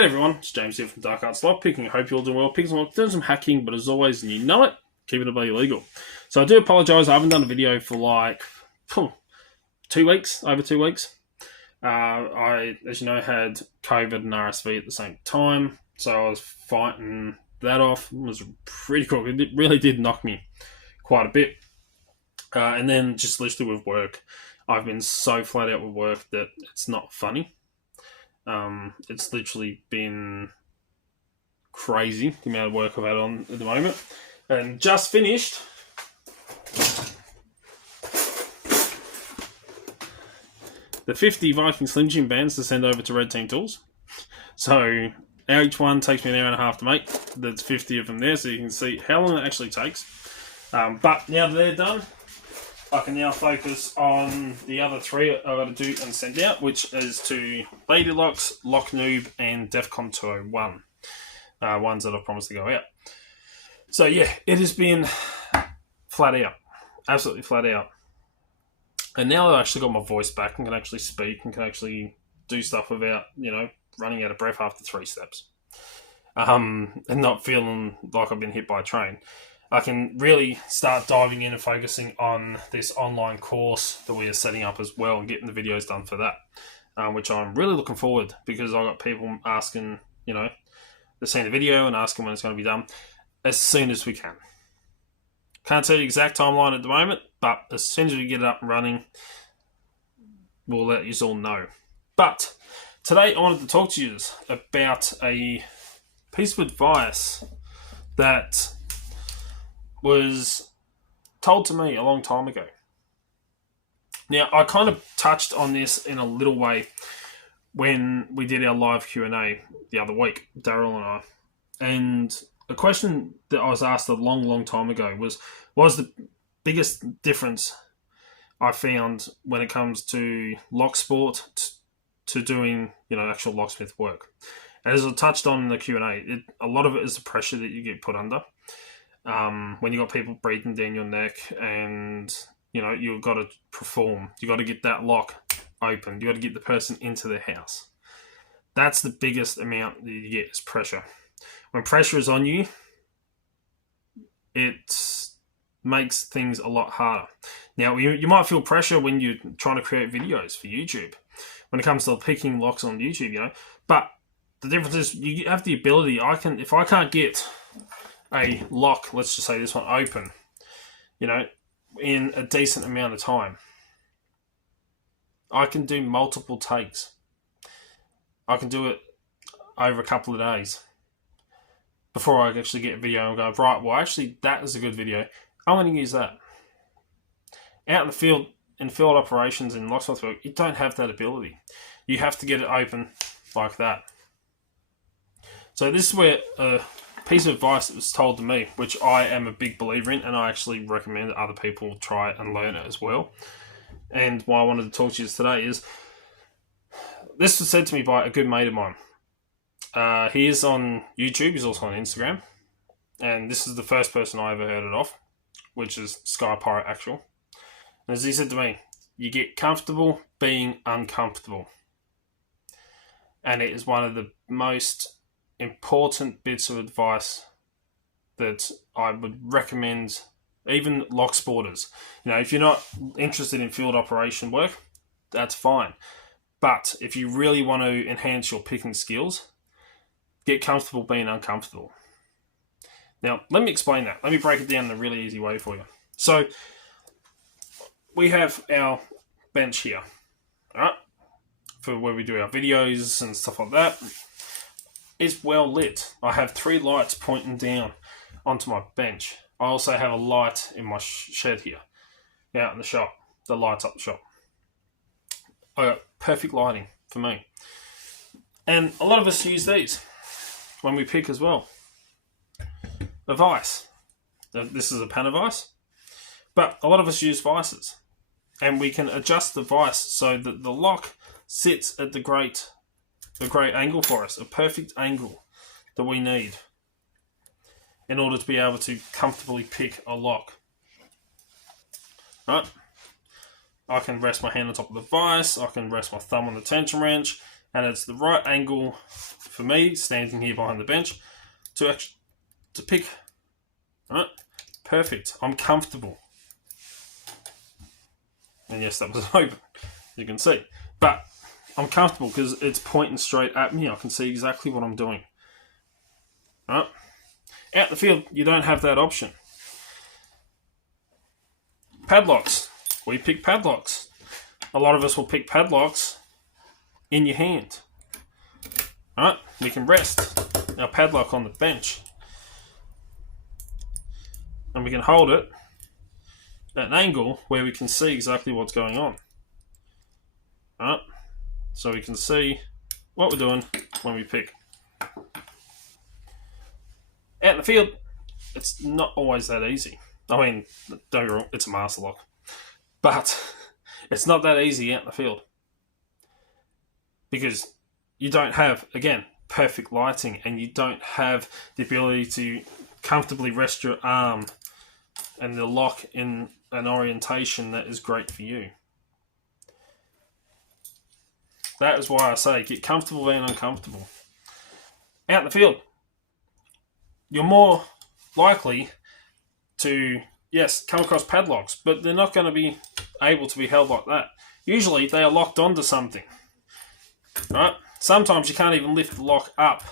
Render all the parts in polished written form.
G'day everyone, it's James here from Dark Arts Lockpicking. I hope you're all doing well. Picking some lock, doing some hacking, but as always, and you know it, keep it bloody legal. So I do apologise, I haven't done a video for like 2 weeks, over 2 weeks. I, as you know, had COVID and RSV at the same time, so I was fighting that off. It was pretty cool. It really did knock me quite a bit. And then just literally with work, I've been so flat out with work that it's not funny. It's literally been crazy, the amount of work I've had on at the moment. And just finished the 50 Viking Slim Jim bands to send over to Red Team Tools. So each one takes me an hour and a half to make. There's 50 of them there, so you can see how long it actually takes. But now that they're done, I can now focus on the other three I've got to do and send out, which is to Lady Locks, Lock Noob, and Defcon 201. Ones that I've promised to go out. So yeah, it has been flat out. Absolutely flat out. And now that I've actually got my voice back and can actually speak and can actually do stuff without, running out of breath after 3 steps. And not feeling like I've been hit by a train. I can really start diving in and focusing on this online course that we are setting up as well and getting the videos done for that, which I'm really looking forward, because I've got people asking, they're seeing the video and asking when it's going to be done as soon as we can. Can't tell you the exact timeline at the moment, but as soon as we get it up and running, we'll let you all know. But today I wanted to talk to you about a piece of advice that was told to me a long time ago. Now, I kind of touched on this in a little way when we did our live Q&A the other week, Daryl and I. And a question that I was asked a long, long time ago was the biggest difference I found when it comes to Locksport to doing, actual locksmith work. And as I touched on in the Q&A, a lot of it is the pressure that you get put under. When you got people breathing down your neck and, you've got to perform. You got to get that lock open. You got to get the person into their house. That's the biggest amount that you get is pressure. When pressure is on you, it makes things a lot harder. Now, you might feel pressure when you're trying to create videos for YouTube. When it comes to picking locks on YouTube, But the difference is you have the ability. If I can't get a lock, let's just say this one, open, in a decent amount of time, I can do multiple takes. I can do it over a couple of days before I actually get a video and go, right, well, actually, that is a good video. I'm going to use that. Out in the field, in field operations in locksmith work, you don't have that ability. You have to get it open like that. So this is where piece of advice that was told to me, which I am a big believer in, and I actually recommend other people try and learn it as well. And why I wanted to talk to you today is, this was said to me by a good mate of mine. He is on YouTube, he's also on Instagram, and this is the first person I ever heard it of, which is Sky Pirate Actual. And as he said to me, you get comfortable being uncomfortable. And it is one of the most important bits of advice that I would recommend, even lock sporters. If you're not interested in field operation work, that's fine. But if you really want to enhance your picking skills, get comfortable being uncomfortable. Now, let me explain that. Let me break it down in a really easy way for you. So, we have our bench here, all right, for where we do our videos and stuff like that. It's well lit. I have 3 lights pointing down onto my bench. I also have a light in my shed here, out in the shop, the lights up the shop. I got perfect lighting for me. And a lot of us use these when we pick as well. A vise. This is a panel vise, but a lot of us use vices. And we can adjust the vise so that the lock sits at the great angle for us, a perfect angle that we need in order to be able to comfortably pick a lock. Right? I can rest my hand on top of the vise, I can rest my thumb on the tension wrench, And it's the right angle for me, standing here behind the bench, to pick. Right? Perfect. I'm comfortable. And yes, that was open, you can see. But I'm comfortable because it's pointing straight at me. I can see exactly what I'm doing. Right? Out in the field, you don't have that option. Padlocks. We pick padlocks. A lot of us will pick padlocks in your hand. Right? We can rest our padlock on the bench. And we can hold it at an angle where we can see exactly what's going on. Right? So we can see what we're doing when we pick. Out in the field, it's not always that easy. I mean, don't get me wrong, it's a master lock. But it's not that easy out in the field. Because you don't have, again, perfect lighting, and you don't have the ability to comfortably rest your arm and the lock in an orientation that is great for you. That is why I say get comfortable being uncomfortable. Out in the field, you're more likely to, yes, come across padlocks, but they're not going to be able to be held like that. Usually they are locked onto something. Right? Sometimes you can't even lift the lock up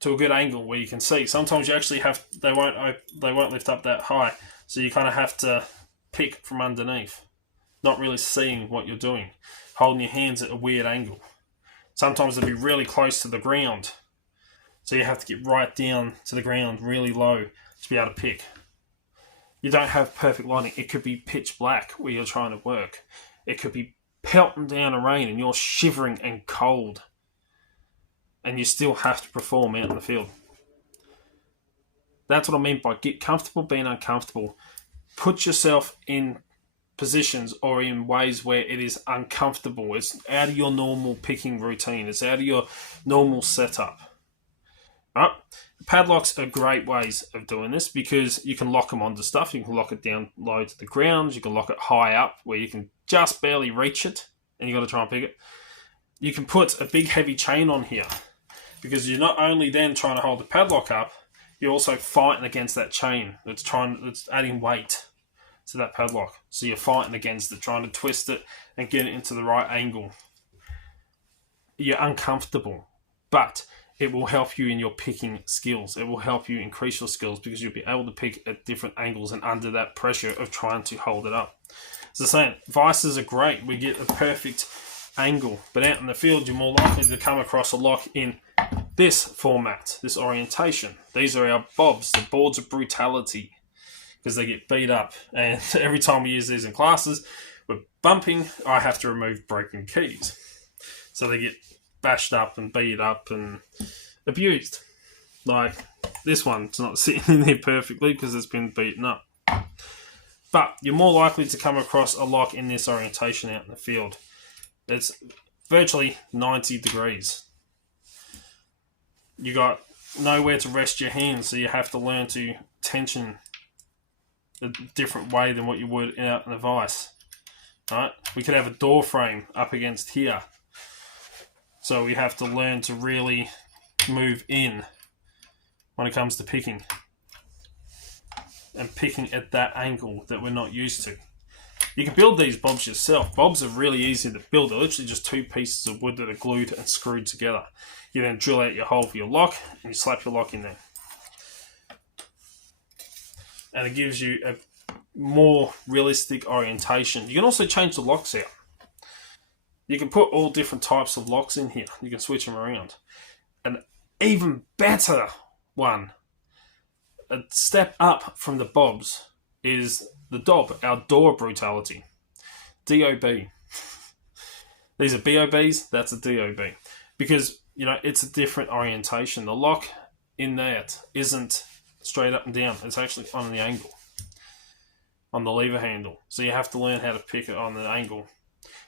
to a good angle where you can see. Sometimes you actually have, they won't lift up that high, so you kind of have to pick from underneath, not really seeing what you're doing, holding your hands at a weird angle. Sometimes they'll be really close to the ground, so you have to get right down to the ground really low to be able to pick. You don't have perfect lighting. It could be pitch black where you're trying to work. It could be pelting down a rain and you're shivering and cold, and you still have to perform out in the field. That's what I mean by get comfortable being uncomfortable. Put yourself in positions or in ways where it is uncomfortable. It's out of your normal picking routine. It's out of your normal setup. Right? Padlocks are great ways of doing this because you can lock them onto stuff. You can lock it down low to the ground. You can lock it high up where you can just barely reach it and you've got to try and pick it. You can put a big heavy chain on here because you're not only then trying to hold the padlock up, you're also fighting against that chain. It's adding weight to that padlock. So you're fighting against it, trying to twist it and get it into the right angle. You're uncomfortable, but it will help you in your picking skills. It will help you increase your skills because you'll be able to pick at different angles and under that pressure of trying to hold it up. As I say, vices are great. We get a perfect angle, but out in the field, you're more likely to come across a lock in this format, this orientation. These are our bobs, the boards of brutality, because they get beat up. And every time we use these in classes, we're bumping. I have to remove broken keys. So they get bashed up and beat up and abused. Like this one's not sitting in there perfectly because it's been beaten up. But you're more likely to come across a lock in this orientation out in the field. It's virtually 90 degrees. You got nowhere to rest your hands, so you have to learn to tension a different way than what you would out in a vise. Right? We could have a door frame up against here. So we have to learn to really move in when it comes to picking. And picking at that angle that we're not used to. You can build these bobs yourself. Bobs are really easy to build. They're literally just two pieces of wood that are glued and screwed together. You then drill out your hole for your lock and you slap your lock in there. And it gives you a more realistic orientation. You can also change the locks out. You can put all different types of locks in here. You can switch them around. An even better one, a step up from the bobs, is the DOB, our door brutality. DOB. These are BOBs, that's a DOB. Because, you know, it's a different orientation. The lock in that isn't straight up and down. It's actually on the angle, on the lever handle. So you have to learn how to pick it on the angle.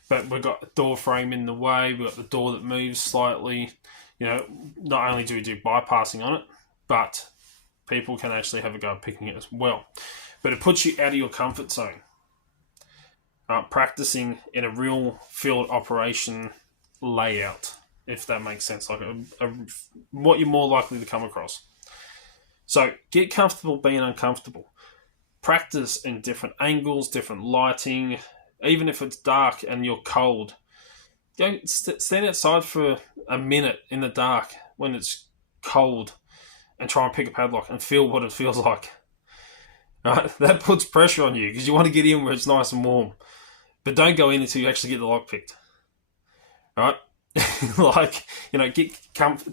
But we've got a door frame in the way. We've got the door that moves slightly. You know, not only do we do bypassing on it, but people can actually have a go at picking it as well. But it puts you out of your comfort zone. Practicing in a real field operation layout, if that makes sense, like what you're more likely to come across. So get comfortable being uncomfortable. Practice in different angles, different lighting. Even if it's dark and you're cold, go stand outside for a minute in the dark when it's cold and try and pick a padlock and feel what it feels like. Right? That puts pressure on you because you want to get in where it's nice and warm. But don't go in until you actually get the lock picked. Right? Like,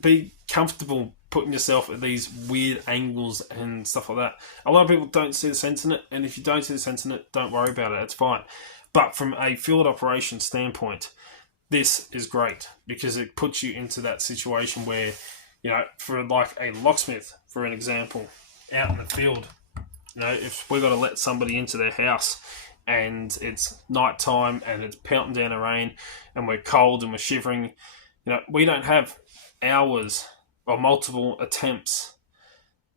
be comfortable putting yourself at these weird angles and stuff like that. A lot of people don't see the sense in it, and if you don't see the sense in it, don't worry about it. It's fine. But from a field operations standpoint, this is great because it puts you into that situation where, for like a locksmith, for an example, out in the field, if we've got to let somebody into their house and it's night time and it's pelting down the rain and we're cold and we're shivering, we don't have hours or multiple attempts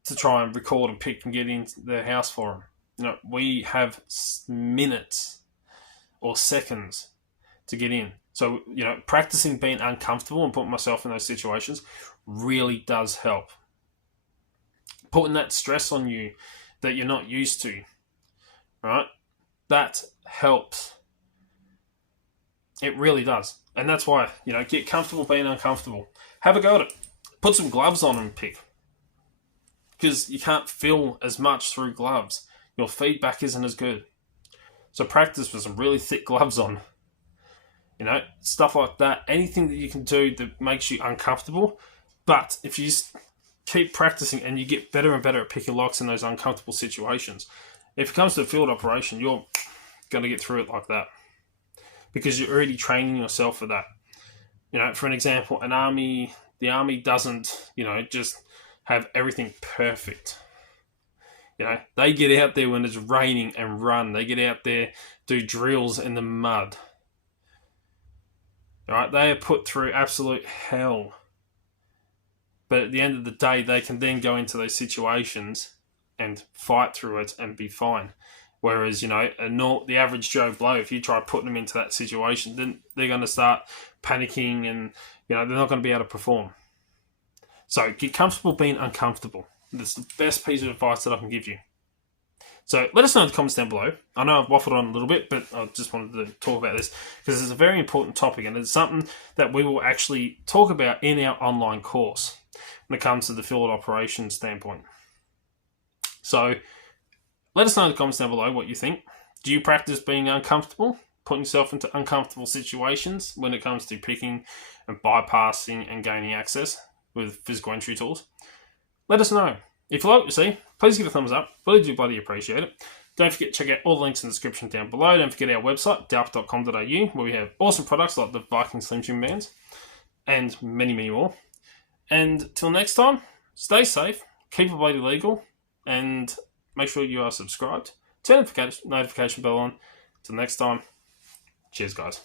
to try and record and pick and get into their house for them. We have minutes or seconds to get in. So, practicing being uncomfortable and putting myself in those situations really does help. Putting that stress on you that you're not used to, right? That helps. It really does. And that's why, get comfortable being uncomfortable. Have a go at it. Put some gloves on and pick. Because you can't feel as much through gloves. Your feedback isn't as good. So practice with some really thick gloves on. Stuff like that. Anything that you can do that makes you uncomfortable. But if you just keep practicing and you get better and better at picking locks in those uncomfortable situations, if it comes to a field operation, you're going to get through it like that. Because you're already training yourself for that. For an example, the army doesn't, just have everything perfect. They get out there when it's raining and run. They get out there, do drills in the mud. Right? They are put through absolute hell. But at the end of the day, they can then go into those situations and fight through it and be fine. Whereas, the average Joe Blow, if you try putting them into that situation, then they're going to start panicking and, they're not going to be able to perform. So get comfortable being uncomfortable. That's the best piece of advice that I can give you. So let us know in the comments down below. I know I've waffled on a little bit, but I just wanted to talk about this because it's a very important topic and it's something that we will actually talk about in our online course when it comes to the field operations standpoint. So let us know in the comments down below what you think. Do you practice being uncomfortable, putting yourself into uncomfortable situations when it comes to picking and bypassing and gaining access with physical entry tools? Let us know. If you like what you see, please give a thumbs up. Really do bloody appreciate it. Don't forget to check out all the links in the description down below. Don't forget our website, dalp.com.au, where we have awesome products like the Viking Slim Jim bands and many, many more. And till next time, stay safe, keep a bloody legal, and make sure you are subscribed. Turn the notification bell on. Till next time, cheers, guys.